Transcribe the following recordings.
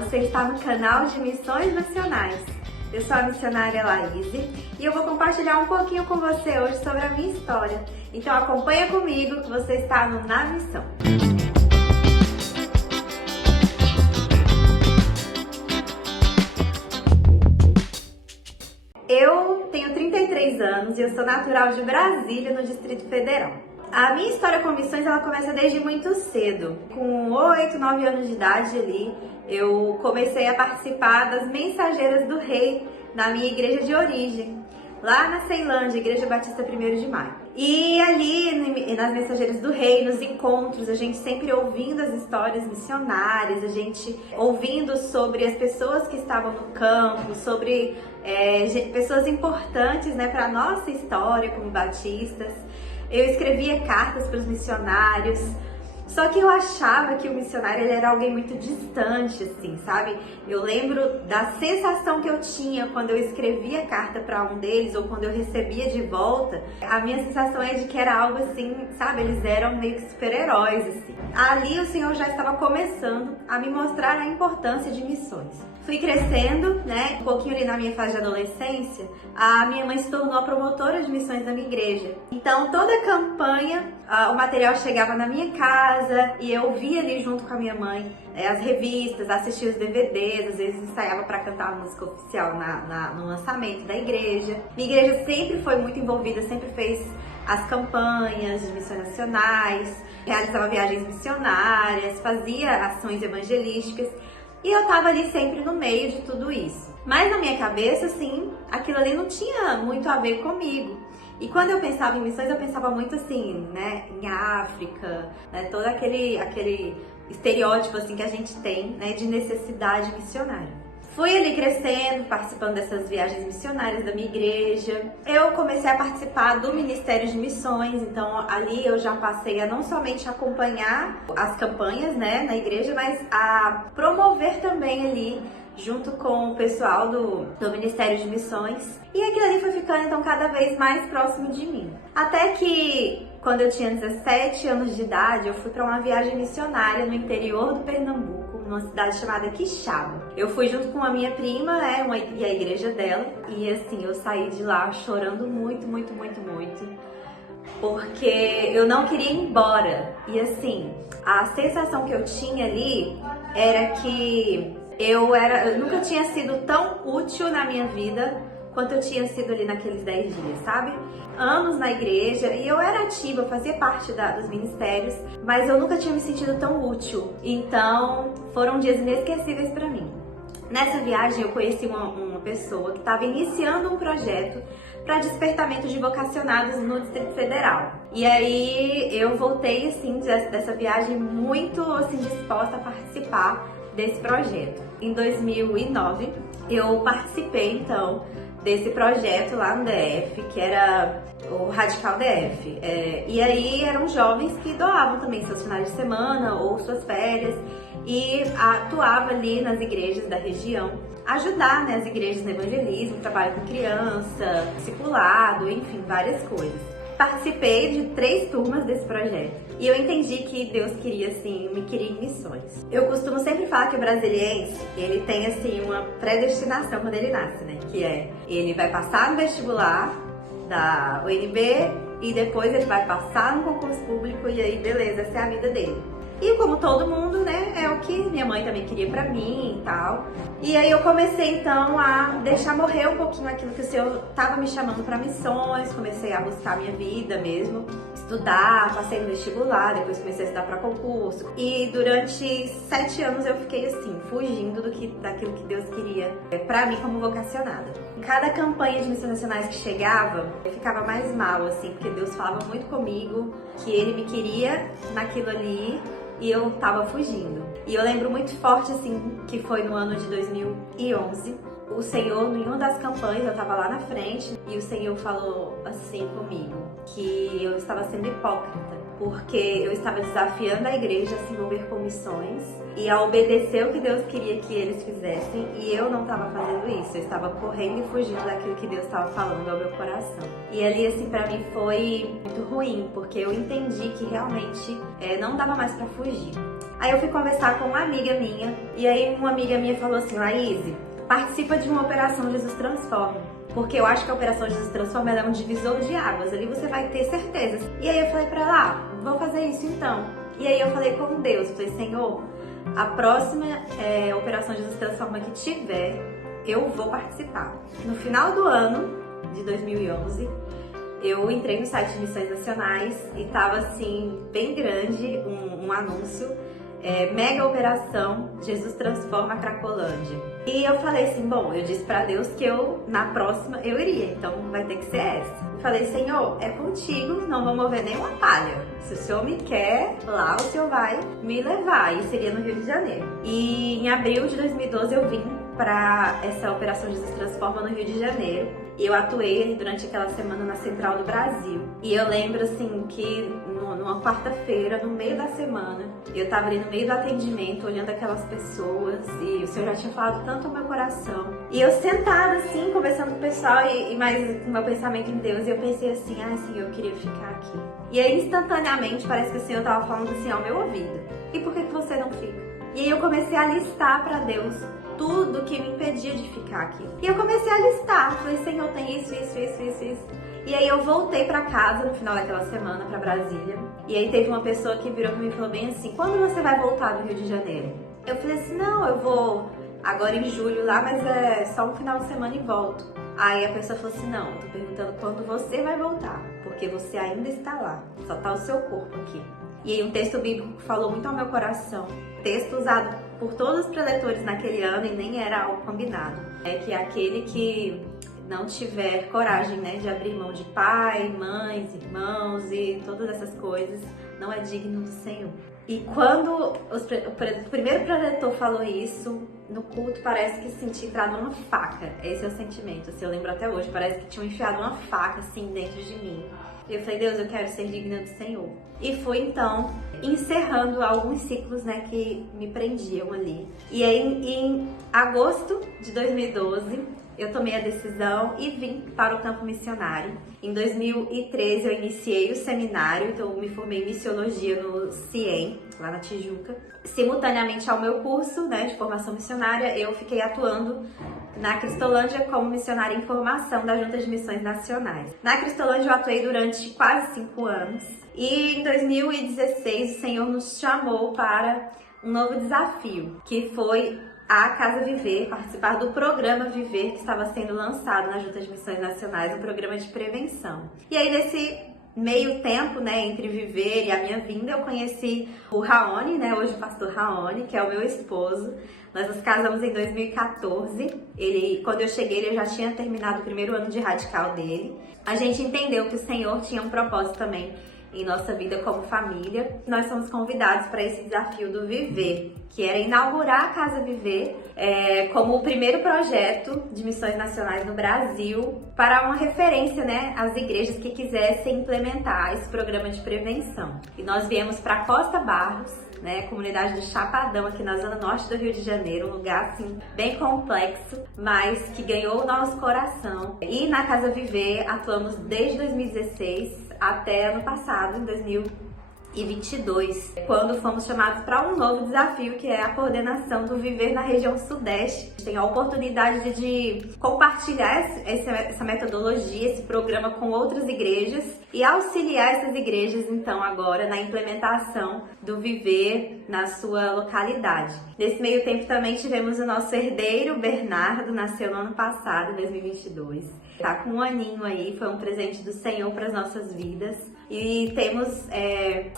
você está no canal de Missões Nacionais. Eu sou a missionária Laíse e eu vou compartilhar um pouquinho com você hoje sobre a minha história. Então acompanha comigo que você está no Na Missão. Eu tenho 33 anos e eu sou natural de Brasília, no Distrito Federal. A minha história com missões, ela começa desde muito cedo. Com 8, 9 anos de idade ali, eu comecei a participar das Mensageiras do Rei na minha igreja de origem, lá na Ceilândia, Igreja Batista 1º de Maio. E ali, nas Mensageiras do Rei, nos encontros, a gente sempre ouvindo as histórias missionárias, a gente ouvindo sobre as pessoas que estavam no campo, sobre pessoas importantes, né, para a nossa história como batistas. Eu escrevia cartas para os missionários, só que eu achava que o missionário ele era alguém muito distante, assim, sabe? Eu lembro da sensação que eu tinha quando eu escrevia carta para um deles ou quando eu recebia de volta. A minha sensação é de que era algo assim, sabe? Eles eram meio que super-heróis, assim. Ali o Senhor já estava começando a me mostrar a importância de missões. Fui crescendo, né? Um pouquinho ali na minha fase de adolescência, a minha mãe se tornou a promotora de missões da minha igreja. Então toda a campanha, o material chegava na minha casa e eu via ali junto com a minha mãe as revistas, assistia os DVDs, às vezes ensaiava para cantar a música oficial no lançamento da igreja. Minha igreja sempre foi muito envolvida, sempre fez as campanhas de missões nacionais, realizava viagens missionárias, fazia ações evangelísticas. E eu tava ali sempre no meio de tudo isso. Mas na minha cabeça, assim, aquilo ali não tinha muito a ver comigo. E quando eu pensava em missões, eu pensava muito assim, né, em África, né, todo aquele estereótipo assim que a gente tem, né, de necessidade missionária. Fui ali crescendo, participando dessas viagens missionárias da minha igreja. Eu comecei a participar do Ministério de Missões, então ali eu já passei a não somente acompanhar as campanhas, né, na igreja, mas a promover também ali, junto com o pessoal do Ministério de Missões. E aquilo ali foi ficando então cada vez mais próximo de mim. Até que quando eu tinha 17 anos de idade, eu fui para uma viagem missionária no interior do Pernambuco, numa cidade chamada Quixaba. Eu fui junto com a minha prima, né, e a igreja dela, e assim, eu saí de lá chorando muito, muito, muito, muito, porque eu não queria ir embora. E assim, a sensação que eu tinha ali era que eu nunca tinha sido tão útil na minha vida quanto eu tinha sido ali naqueles 10 dias, sabe? Anos na igreja, e eu era ativa, eu fazia parte dos ministérios, mas eu nunca tinha me sentido tão útil. Então, foram dias inesquecíveis para mim. Nessa viagem, eu conheci uma pessoa que estava iniciando um projeto para despertamento de vocacionados no Distrito Federal. E aí, eu voltei, assim, dessa viagem muito, assim, disposta a participar desse projeto. Em 2009, eu participei, então, desse projeto lá no DF, que era o Radical DF. E aí eram jovens que doavam também seus finais de semana ou suas férias e atuava ali nas igrejas da região, ajudar, né, as igrejas no evangelismo, trabalho com criança, discipulado, enfim, várias coisas. Participei de 3 turmas desse projeto e eu entendi que Deus queria, assim, me queria em missões. Eu costumo sempre falar que o brasiliense, ele tem, assim, uma predestinação quando ele nasce, né? Que ele vai passar no vestibular da UNB e depois ele vai passar no concurso público e aí, beleza, essa é a vida dele. E como todo mundo, né, é o que minha mãe também queria pra mim e tal. E aí eu comecei então a deixar morrer um pouquinho aquilo que o Senhor tava me chamando pra missões, comecei a buscar a minha vida mesmo, estudar, passei no vestibular, depois comecei a estudar pra concurso. E durante 7 anos eu fiquei assim, fugindo daquilo que Deus queria pra mim como vocacionada. Cada campanha de missões nacionais que chegava, eu ficava mais mal, assim, porque Deus falava muito comigo, que Ele me queria naquilo ali, e eu tava fugindo. E eu lembro muito forte, assim, que foi no ano de 2011, o Senhor, em uma das campanhas, eu tava lá na frente, e o Senhor falou assim comigo, que eu estava sendo hipócrita, porque eu estava desafiando a igreja a se envolver com missões e a obedecer o que Deus queria que eles fizessem, e eu não estava fazendo isso, eu estava correndo e fugindo daquilo que Deus estava falando ao meu coração. E ali, assim, pra mim foi muito ruim, porque eu entendi que realmente não dava mais pra fugir. Aí eu fui conversar com uma amiga minha, e aí uma amiga minha falou assim: Laís, participa de uma Operação Jesus Transforma, porque eu acho que a Operação Jesus Transforma ela é um divisor de águas, ali você vai ter certezas. E aí eu falei pra ela: vou fazer isso então. E aí eu falei com Deus, falei: Senhor, a próxima Operação Jesus Transforma que tiver, eu vou participar. No final do ano de 2011, eu entrei no site de Missões Nacionais e tava assim, bem grande, um anúncio, mega operação Jesus Transforma Cracolândia. E eu falei assim, bom, eu disse pra Deus que na próxima eu iria, então vai ter que ser essa. Eu falei: Senhor, é contigo, não vou mover nenhuma palha. Se o Senhor me quer, lá o Senhor vai me levar, e seria no Rio de Janeiro. E em abril de 2012 eu vim para essa Operação Jesus Transforma no Rio de Janeiro. E eu atuei durante aquela semana na Central do Brasil. E eu lembro assim que numa quarta-feira, no meio da semana, eu tava ali no meio do atendimento, olhando aquelas pessoas, e o Senhor já tinha falado tanto ao meu coração. E eu sentada assim, conversando com o pessoal, e mais com o meu pensamento em Deus, e eu pensei assim: Senhor, eu queria ficar aqui. E aí instantaneamente parece que o Senhor tava falando assim ao meu ouvido: e por que você não fica? E aí eu comecei a listar para Deus tudo que me impedia de ficar aqui. E eu comecei a listar, falei: Senhor, tem isso. E aí eu voltei pra casa no final daquela semana, pra Brasília. E aí teve uma pessoa que virou pra mim e falou bem assim: quando você vai voltar do Rio de Janeiro? Eu falei assim: não, eu vou agora em julho lá, mas é só um final de semana e volto. Aí a pessoa falou assim: não, eu tô perguntando quando você vai voltar, porque você ainda está lá, só tá o seu corpo aqui. E aí um texto bíblico que falou muito ao meu coração, texto usado por todos os preletores naquele ano e nem era algo combinado, é que aquele que não tiver coragem, né, de abrir mão de pai, mães, irmãos e todas essas coisas, não é digno do Senhor. E quando o primeiro preletor falou isso, no culto parece que senti entrado uma faca. Esse é o sentimento, assim, eu lembro até hoje, parece que tinham enfiado uma faca assim dentro de mim. E eu falei: Deus, eu quero ser digna do Senhor. E fui então encerrando alguns ciclos, né, que me prendiam ali. E aí em agosto de 2012, eu tomei a decisão e vim para o campo missionário. Em 2013 eu iniciei o seminário, então eu me formei em missiologia no CIEM, lá na Tijuca. Simultaneamente ao meu curso, né, de formação missionária, eu fiquei atuando na Cristolândia como missionária em formação da Junta de Missões Nacionais. Na Cristolândia eu atuei durante quase 5 anos e em 2016 o Senhor nos chamou para um novo desafio, que foi a Casa Viver, participar do programa Viver que estava sendo lançado na Junta de Missões Nacionais, um programa de prevenção. E aí nesse meio tempo, né, entre Viver e a minha vinda, eu conheci o Raoni, né, hoje o pastor Raoni, que é o meu esposo. Nós nos casamos em 2014. Quando eu cheguei, ele já tinha terminado o primeiro ano de radical dele. A gente entendeu que o Senhor tinha um propósito também em nossa vida como família. Nós somos convidados para esse desafio do Viver, que era inaugurar a Casa Viver como o primeiro projeto de missões nacionais no Brasil para uma referência, né, às igrejas que quisessem implementar esse programa de prevenção. E nós viemos para Costa Barros, né, comunidade do Chapadão, aqui na zona norte do Rio de Janeiro, um lugar assim bem complexo, mas que ganhou o nosso coração. E na Casa Viver atuamos desde 2016 até ano passado, em 2022, quando fomos chamados para um novo desafio, que é a coordenação do Viver na região Sudeste. Tem a oportunidade de compartilhar essa metodologia, esse programa com outras igrejas e auxiliar essas igrejas, então, agora na implementação do Viver na sua localidade. Nesse meio tempo também tivemos o nosso herdeiro, Bernardo, nasceu no ano passado, em 2022. Tá com um aninho aí, foi um presente do Senhor para as nossas vidas. E temos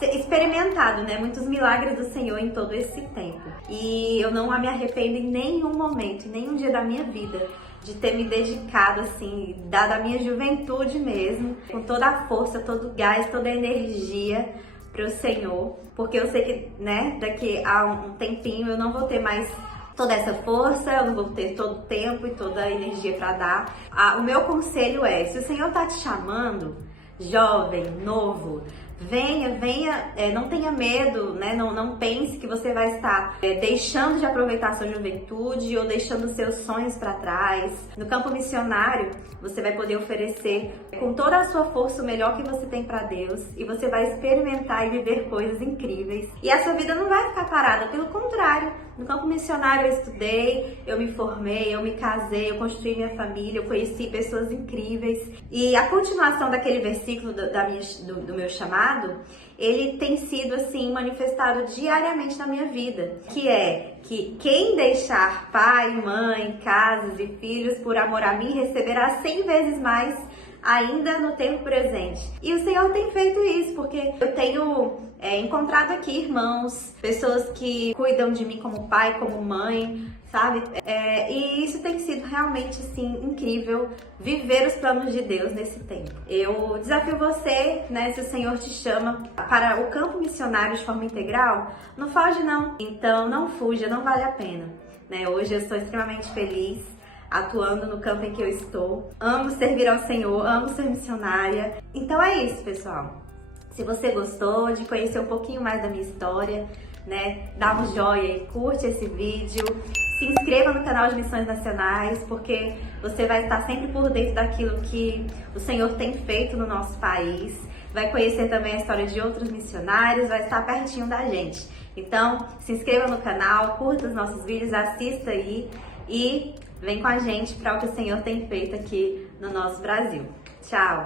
experimentado, né, muitos milagres do Senhor em todo esse tempo. E eu não me arrependo em nenhum momento, em nenhum dia da minha vida, de ter me dedicado, assim, dado a minha juventude mesmo, com toda a força, todo o gás, toda a energia para o Senhor. Porque eu sei que, né, daqui a um tempinho eu não vou ter mais toda essa força, eu não vou ter todo o tempo e toda a energia para dar. O meu conselho é, se o Senhor tá te chamando, jovem, novo, venha, não tenha medo, né? Não pense que você vai estar deixando de aproveitar a sua juventude ou deixando seus sonhos para trás. No campo missionário, você vai poder oferecer com toda a sua força o melhor que você tem para Deus e você vai experimentar e viver coisas incríveis. E a sua vida não vai ficar parada, pelo contrário. No campo missionário eu estudei, eu me formei, eu me casei, eu construí minha família, eu conheci pessoas incríveis. E a continuação daquele versículo do meu chamado, ele tem sido assim manifestado diariamente na minha vida, que é que quem deixar pai, mãe, casas e filhos por amor a mim receberá 100 vezes mais ainda no tempo presente. E o Senhor tem feito isso, porque eu tenho encontrado aqui irmãos, pessoas que cuidam de mim como pai, como mãe, sabe? E isso tem sido realmente, assim, incrível, viver os planos de Deus nesse tempo. Eu desafio você, né, se o Senhor te chama para o campo missionário de forma integral, não foge não. Então não fuja, não vale a pena. Né? Hoje eu estou extremamente feliz atuando no campo em que eu estou. Amo servir ao Senhor, amo ser missionária. Então é isso, pessoal. Se você gostou de conhecer um pouquinho mais da minha história, né, dá um joinha e curte esse vídeo. Se inscreva no canal de Missões Nacionais, porque você vai estar sempre por dentro daquilo que o Senhor tem feito no nosso país. Vai conhecer também a história de outros missionários, vai estar pertinho da gente. Então, se inscreva no canal, curta os nossos vídeos, assista aí e vem com a gente para o que o Senhor tem feito aqui no nosso Brasil. Tchau!